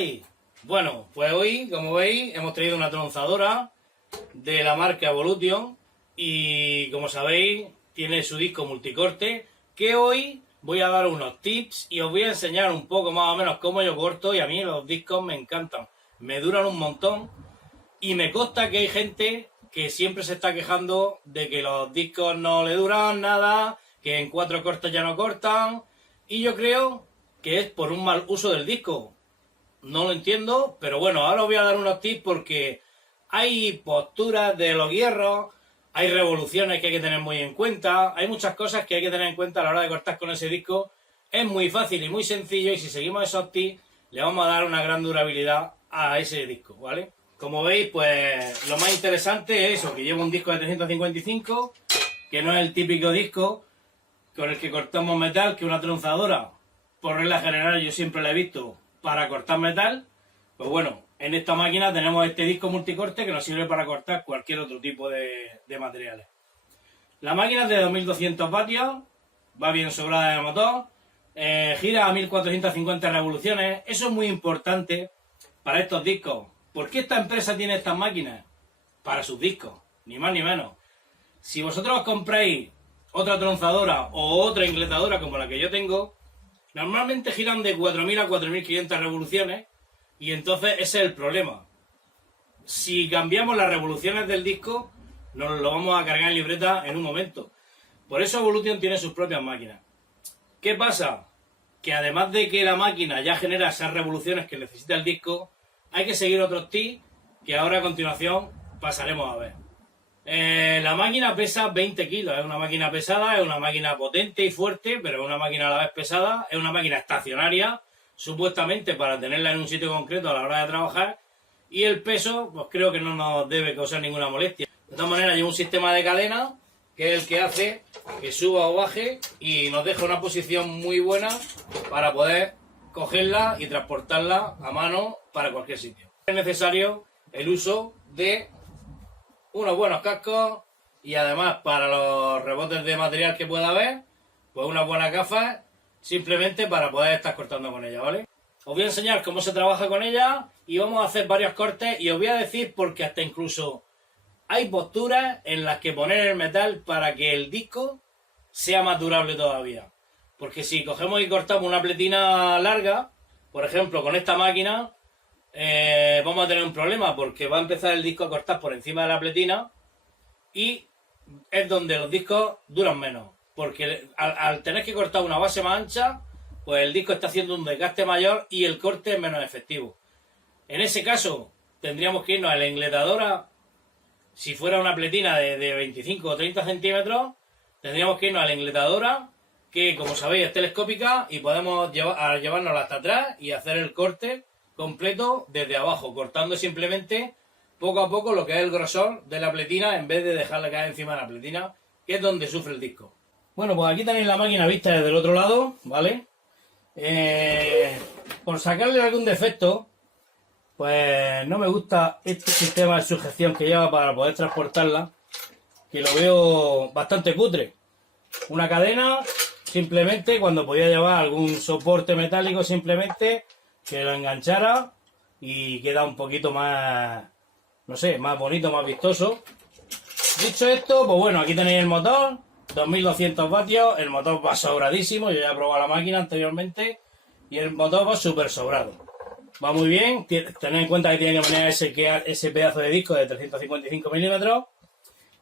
estáis? Bueno, pues hoy, como veis, hemos traído una tronzadora de la marca Evolution y, como sabéis, tiene su disco multicorte, que hoy voy a dar unos tips y os voy a enseñar un poco más o menos cómo yo corto. Y a mí los discos me encantan, me duran un montón y me consta que hay gente que siempre se está quejando de que los discos no le duran nada, que en 4 cortes ya no cortan, y yo creo que es por un mal uso del disco. No lo entiendo, pero bueno, ahora os voy a dar unos tips porque hay posturas de los hierros, hay revoluciones que hay que tener muy en cuenta, hay muchas cosas que hay que tener en cuenta a la hora de cortar con ese disco. Es muy fácil y muy sencillo, y si seguimos esos tips le vamos a dar una gran durabilidad a ese disco, ¿vale? Como veis, pues lo más interesante es eso, que lleva un disco de 355, que no es el típico disco con el que cortamos metal, que una tronzadora, por regla general, yo siempre la he visto para cortar metal. Pues bueno, en esta máquina tenemos este disco multicorte que nos sirve para cortar cualquier otro tipo de materiales. La máquina es de 2200 vatios, va bien sobrada de motor, gira a 1450 revoluciones. Eso es muy importante para estos discos. ¿Por qué esta empresa tiene estas máquinas? Para sus discos, ni más ni menos. Si vosotros os compráis otra tronzadora o otra ingletadora como la que yo tengo, normalmente giran de 4000 a 4500 revoluciones, y entonces ese es el problema. Si cambiamos las revoluciones del disco, nos lo vamos a cargar en libreta en un momento. Por eso Evolution tiene sus propias máquinas. ¿Qué pasa? Que además de que la máquina ya genera esas revoluciones que necesita el disco, hay que seguir otros tips que ahora a continuación pasaremos a ver. La máquina pesa 20 kilos, es una máquina pesada, es una máquina potente y fuerte, pero es una máquina a la vez pesada, es una máquina estacionaria, supuestamente para tenerla en un sitio concreto a la hora de trabajar, y el peso, pues creo que no nos debe causar ninguna molestia. De todas maneras, lleva un sistema de cadena, que es el que hace que suba o baje, y nos deja una posición muy buena para poder cogerla y transportarla a mano para cualquier sitio. Es necesario el uso de unos buenos cascos, y además para los rebotes de material que pueda haber, pues unas buenas gafas, simplemente para poder estar cortando con ella, ¿vale? Os voy a enseñar cómo se trabaja con ella y vamos a hacer varios cortes, y os voy a decir porque hasta incluso hay posturas en las que poner el metal para que el disco sea más durable todavía. Porque si cogemos y cortamos una pletina larga, por ejemplo con esta máquina, vamos a tener un problema, porque va a empezar el disco a cortar por encima de la pletina, y es donde los discos duran menos, porque al tener que cortar una base más ancha, pues el disco está haciendo un desgaste mayor y el corte es menos efectivo. En ese caso tendríamos que irnos a la ingletadora. Si fuera una pletina de 25 o 30 centímetros, tendríamos que irnos a la ingletadora, que como sabéis es telescópica, y podemos llevárnosla hasta atrás y hacer el corte completo desde abajo, cortando simplemente poco a poco lo que es el grosor de la pletina, en vez de dejarla caer encima de la pletina, que es donde sufre el disco. Bueno, pues aquí tenéis la máquina vista desde el otro lado, ¿vale? Por sacarle algún defecto, pues no me gusta este sistema de sujeción que lleva para poder transportarla, que lo veo bastante cutre. Una cadena, simplemente, cuando podía llevar algún soporte metálico, simplemente que lo enganchara y queda un poquito más, no sé, más bonito, más vistoso. Dicho esto, pues bueno, aquí tenéis el motor, 2200 vatios, el motor va sobradísimo, yo ya he probado la máquina anteriormente y el motor va súper sobrado. Va muy bien, tened en cuenta que tiene que poner ese pedazo de disco de 355 milímetros.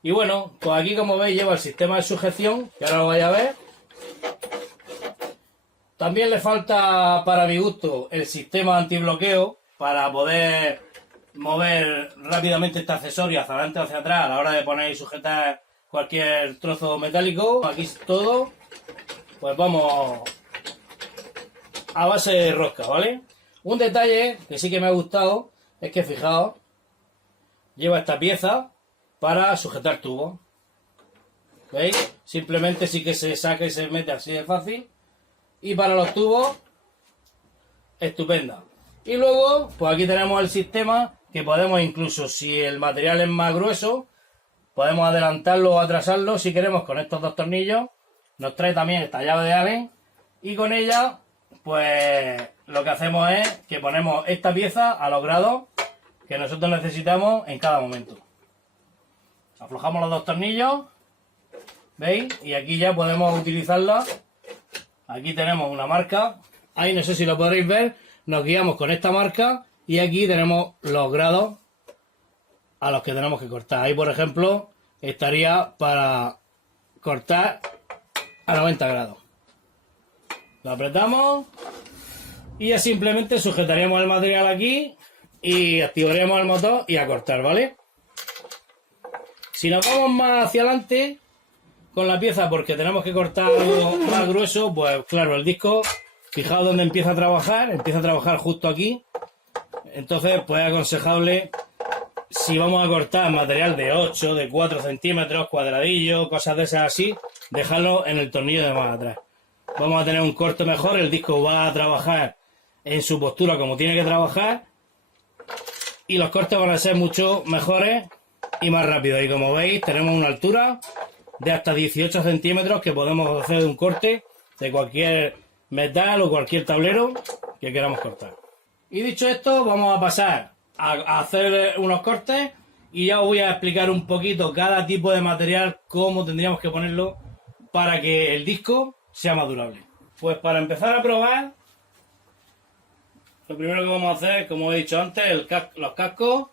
Y bueno, pues aquí como veis lleva el sistema de sujeción, que ahora lo vais a ver. También le falta, para mi gusto, el sistema antibloqueo para poder mover rápidamente este accesorio hacia adelante o hacia atrás a la hora de poner y sujetar cualquier trozo metálico. Aquí todo, pues vamos a base de rosca, ¿vale? Un detalle que sí que me ha gustado es que, fijaos, lleva esta pieza para sujetar tubos. ¿Veis? Simplemente sí que se saca y se mete así de fácil. Y para los tubos, estupenda. Y luego, pues aquí tenemos el sistema que podemos, incluso si el material es más grueso, podemos adelantarlo o atrasarlo si queremos con estos dos tornillos. Nos trae también esta llave de Allen, y con ella pues lo que hacemos es que ponemos esta pieza a los grados que nosotros necesitamos en cada momento. Aflojamos los dos tornillos, ¿veis? Y aquí ya podemos utilizarla. Aquí tenemos una marca, ahí no sé si lo podréis ver, nos guiamos con esta marca y aquí tenemos los grados a los que tenemos que cortar. Ahí, por ejemplo, estaría para cortar a 90 grados. Lo apretamos y ya simplemente sujetaríamos el material aquí y activaríamos el motor y a cortar, ¿vale? Si nos vamos más hacia adelante con la pieza porque tenemos que cortar algo más grueso, pues claro, el disco, fijaos dónde empieza a trabajar justo aquí. Entonces, pues es aconsejable, si vamos a cortar material de 8, de 4 centímetros, cuadradillos, cosas de esas así, dejarlo en el tornillo de más atrás. Vamos a tener un corte mejor, el disco va a trabajar en su postura como tiene que trabajar y los cortes van a ser mucho mejores y más rápidos. Y como veis, tenemos una altura de hasta 18 centímetros que podemos hacer un corte de cualquier metal o cualquier tablero que queramos cortar. Y dicho esto, vamos a pasar a hacer unos cortes y ya os voy a explicar un poquito cada tipo de material, cómo tendríamos que ponerlo para que el disco sea más durable. Pues para empezar a probar, lo primero que vamos a hacer, como he dicho antes, los cascos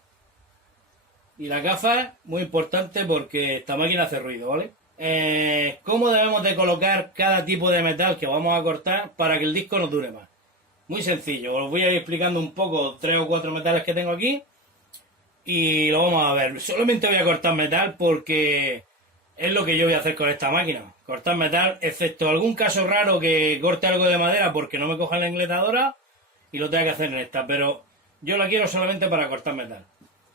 y las gafas, muy importante porque esta máquina hace ruido, ¿vale? ¿Cómo debemos de colocar cada tipo de metal que vamos a cortar para que el disco nos dure más? Muy sencillo, os voy a ir explicando un poco 3 o 4 metales que tengo aquí y lo vamos a ver. Solamente voy a cortar metal porque es lo que yo voy a hacer con esta máquina, cortar metal, excepto algún caso raro que corte algo de madera porque no me coja la engletadora y lo tenga que hacer en esta, pero yo la quiero solamente para cortar metal.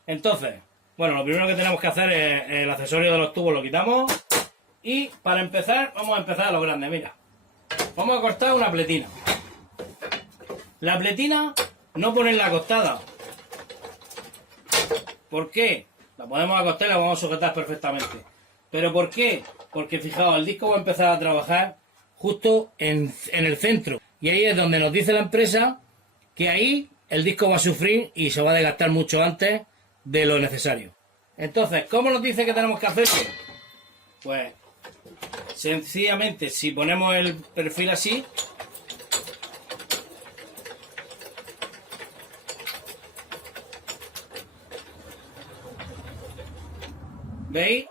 Entonces, bueno, lo primero que tenemos que hacer es el accesorio de los tubos, lo quitamos y para empezar, vamos a empezar a lo grande, mira. Vamos a cortar una pletina. La pletina no ponerla acostada. ¿Por qué? La podemos acostar y la vamos a sujetar perfectamente. ¿Pero por qué? Porque fijaos, el disco va a empezar a trabajar justo en el centro. Y ahí es donde nos dice la empresa que ahí el disco va a sufrir y se va a desgastar mucho antes de lo necesario. Entonces, ¿cómo nos dice que tenemos que hacerlo? Pues sencillamente, si ponemos el perfil así, ¿veis?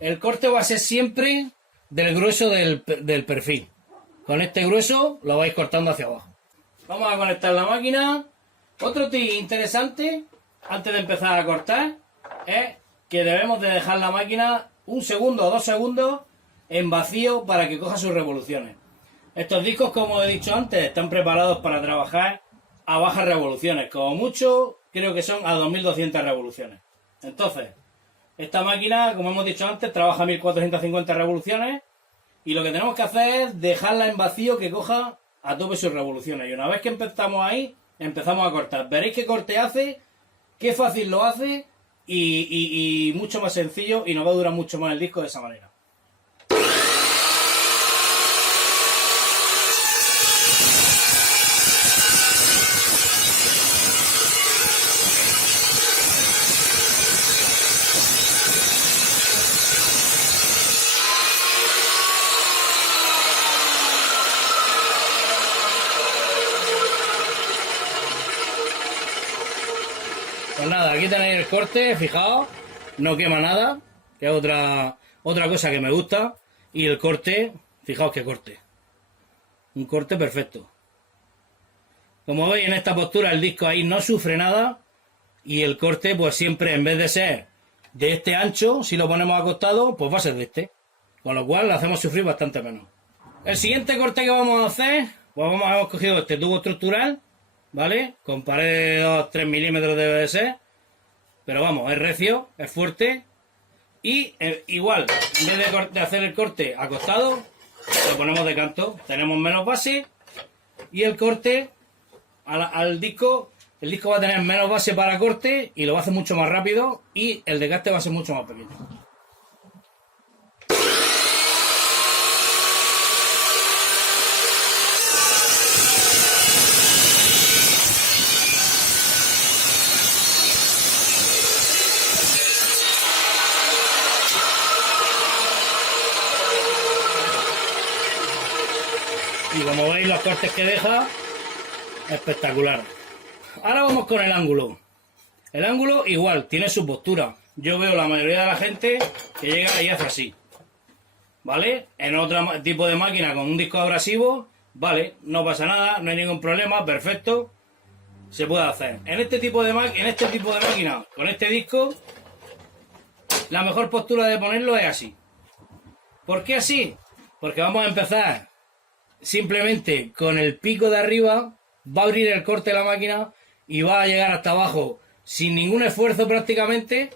El corte va a ser siempre del grueso del perfil. Con este grueso lo vais cortando hacia abajo. Vamos a conectar la máquina. Otro tip interesante antes de empezar a cortar es que debemos de dejar la máquina 1 segundo o 2 segundos en vacío para que coja sus revoluciones. Estos discos, como he dicho antes, están preparados para trabajar a bajas revoluciones. Como mucho, creo que son a 2200 revoluciones. Entonces, esta máquina, como hemos dicho antes, trabaja a 1450 revoluciones y lo que tenemos que hacer es dejarla en vacío que coja a tope sus revoluciones. Y una vez que empezamos ahí, empezamos a cortar. Veréis qué corte hace, qué fácil lo hace y mucho más sencillo y nos va a durar mucho más el disco de esa manera. Pues nada, aquí tenéis el corte, fijaos, no quema nada, que es otra cosa que me gusta. Y el corte, fijaos qué corte. Un corte perfecto. Como veis en esta postura el disco ahí no sufre nada. Y el corte pues siempre en vez de ser de este ancho, si lo ponemos acostado, pues va a ser de este. Con lo cual lo hacemos sufrir bastante menos. El siguiente corte que vamos a hacer, pues hemos cogido este tubo estructural, ¿vale? Con pared de 2-3 milímetros debe de ser. Pero vamos, es recio, es fuerte. Y igual, en vez de hacer el corte acostado, lo ponemos de canto. Tenemos menos base. Y el corte al disco, el disco va a tener menos base para corte y lo va a hacer mucho más rápido. Y el desgaste va a ser mucho más pequeño. como veis los cortes que deja, espectacular. Ahora vamos con el ángulo. El ángulo igual, tiene su postura. Yo veo la mayoría de la gente que llega y hace así, ¿vale? En otro tipo de máquina con un disco abrasivo, vale, no pasa nada, no hay ningún problema, perfecto, se puede hacer. En este tipo de máquina, con este disco, la mejor postura de ponerlo es así. ¿Por qué así? Porque vamos a empezar simplemente con el pico de arriba, va a abrir el corte de la máquina y va a llegar hasta abajo sin ningún esfuerzo prácticamente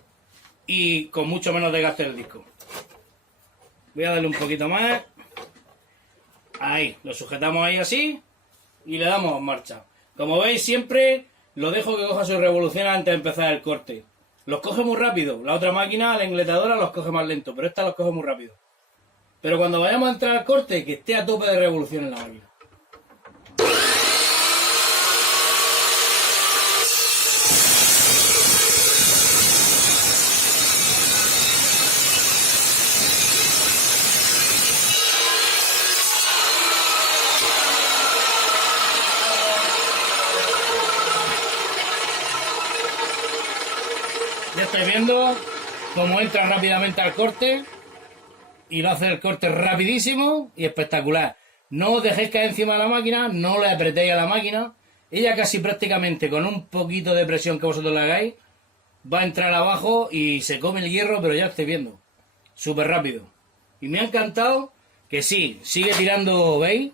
y con mucho menos desgaste del disco. Voy a darle un poquito más. Ahí, lo sujetamos ahí así y le damos marcha. Como veis, siempre lo dejo que coja sus revoluciones antes de empezar el corte. Los coge muy rápido. La otra máquina, la ingletadora, los coge más lento, pero esta los coge muy rápido. Pero cuando vayamos a entrar al corte, que esté a tope de revolución en la máquina. Ya estáis viendo cómo entra rápidamente al corte y lo hace el corte rapidísimo y espectacular. No os dejéis caer encima de la máquina, no le apretéis a la máquina. Ella casi prácticamente con un poquito de presión que vosotros le hagáis va a entrar abajo y se come el hierro, pero ya lo estáis viendo. Súper rápido. Y me ha encantado que sí, sigue tirando, ¿veis?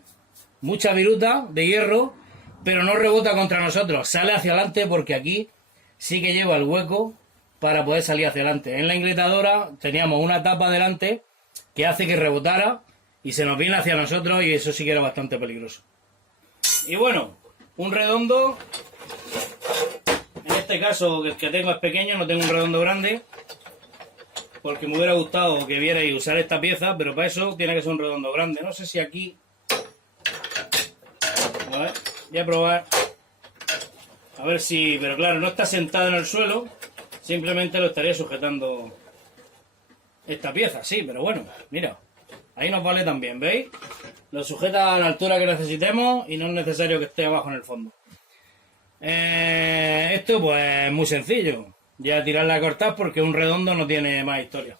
Mucha viruta de hierro, pero no rebota contra nosotros. Sale hacia adelante porque aquí sí que lleva el hueco para poder salir hacia adelante. En la ingletadora teníamos una tapa delante que hace que rebotara y se nos viene hacia nosotros y eso sí que era bastante peligroso. Y bueno, un redondo, en este caso el que tengo es pequeño, no tengo un redondo grande, porque me hubiera gustado que vierais usar esta pieza, pero para eso tiene que ser un redondo grande. No sé si aquí... A ver, voy a probar. A ver si... Pero claro, no está sentado en el suelo. Simplemente lo estaría sujetando esta pieza, sí, pero bueno, mira, ahí nos vale también, ¿veis? Lo sujeta a la altura que necesitemos y no es necesario que esté abajo en el fondo. Esto pues es muy sencillo, ya tirarla a cortar porque un redondo no tiene más historia.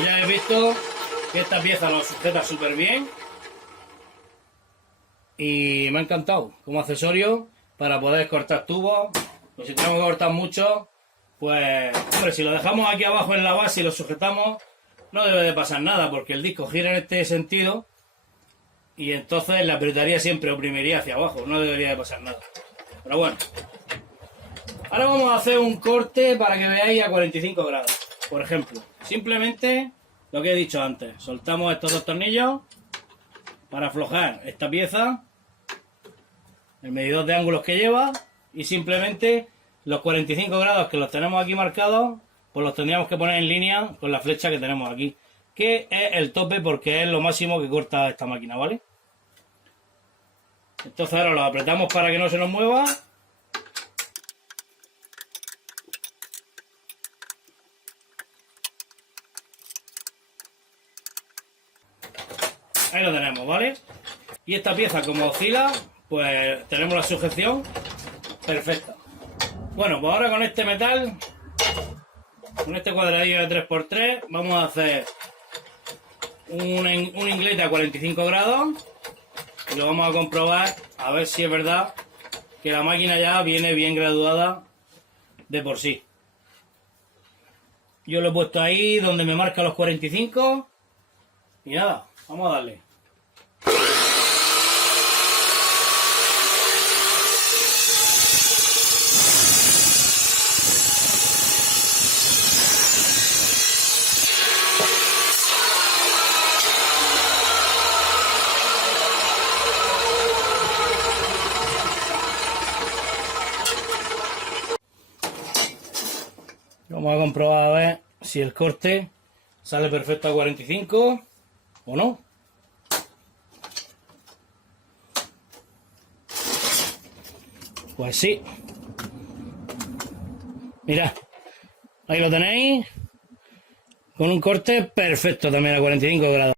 Ya he visto que esta pieza lo sujeta súper bien y me ha encantado como accesorio para poder cortar tubos. Pues si tenemos que cortar mucho, pues hombre, si lo dejamos aquí abajo en la base y lo sujetamos, no debe de pasar nada porque el disco gira en este sentido y entonces le apretaría siempre, oprimiría hacia abajo, no debería de pasar nada. Pero bueno, ahora vamos a hacer un corte para que veáis a 45 grados. Por ejemplo, simplemente lo que he dicho antes, soltamos estos dos tornillos para aflojar esta pieza, el medidor de ángulos que lleva y simplemente los 45 grados que los tenemos aquí marcados, pues los tendríamos que poner en línea con la flecha que tenemos aquí, que es el tope porque es lo máximo que corta esta máquina, ¿vale? Entonces ahora lo apretamos para que no se nos mueva. Ahí lo tenemos, ¿vale? Y esta pieza como oscila, pues tenemos la sujeción perfecta. Bueno, pues ahora con este metal, con este cuadradillo de 3×3, vamos a hacer un inglete a 45 grados y lo vamos a comprobar a ver si es verdad que la máquina ya viene bien graduada de por sí. Yo lo he puesto ahí donde me marca los 45 y nada, vamos a darle. Vamos a comprobar a ver si el corte sale perfecto a 45 o no. Pues sí. Mirad, ahí lo tenéis, con un corte perfecto también a 45 grados.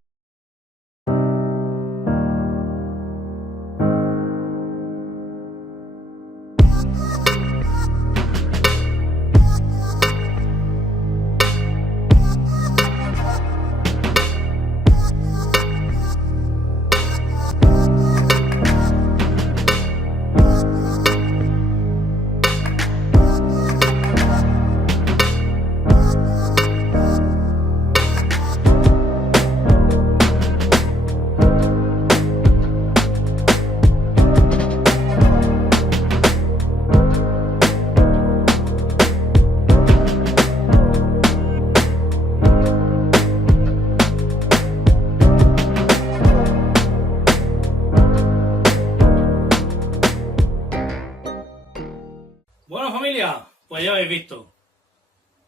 Bueno, familia, pues ya habéis visto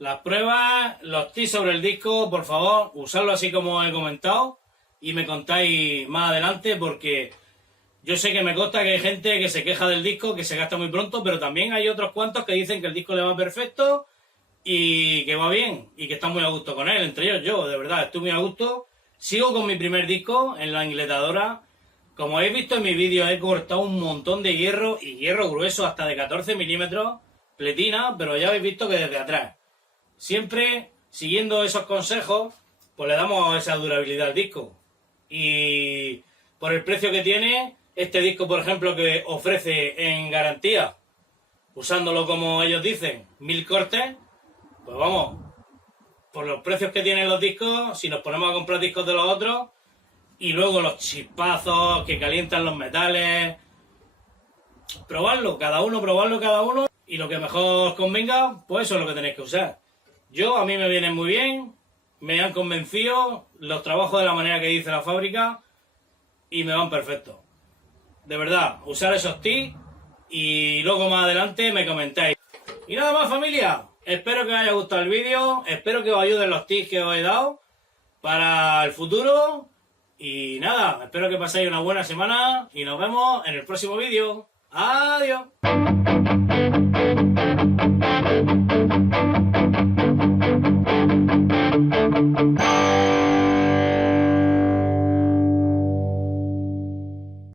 las pruebas, los tips sobre el disco. Por favor, usadlo así como he comentado y me contáis más adelante, porque yo sé que me consta que hay gente que se queja del disco, que se gasta muy pronto, pero también hay otros cuantos que dicen que el disco le va perfecto y que va bien y que están muy a gusto con él. Entre ellos yo, de verdad, estoy muy a gusto. Sigo con mi primer disco en la ingletadora. Como habéis visto en mi vídeo, he cortado un montón de hierro, y hierro grueso hasta de 14 milímetros, pletina, pero ya habéis visto que desde atrás. Siempre siguiendo esos consejos, pues le damos esa durabilidad al disco. Y por el precio que tiene, este disco, por ejemplo, que ofrece en garantía, usándolo como ellos dicen, 1000 cortes, pues vamos, por los precios que tienen los discos, si nos ponemos a comprar discos de los otros, y luego los chispazos que calientan los metales, probarlo cada uno, y lo que mejor os convenga, pues eso es lo que tenéis que usar. A mí me vienen muy bien, me han convencido, los trabajo de la manera que dice la fábrica y me van perfectos. De verdad, usar esos tips y luego más adelante me comentáis. Y nada más, familia, espero que os haya gustado el vídeo, espero que os ayuden los tips que os he dado para el futuro. Y nada, espero que paséis una buena semana y nos vemos en el próximo vídeo. ¡Adiós!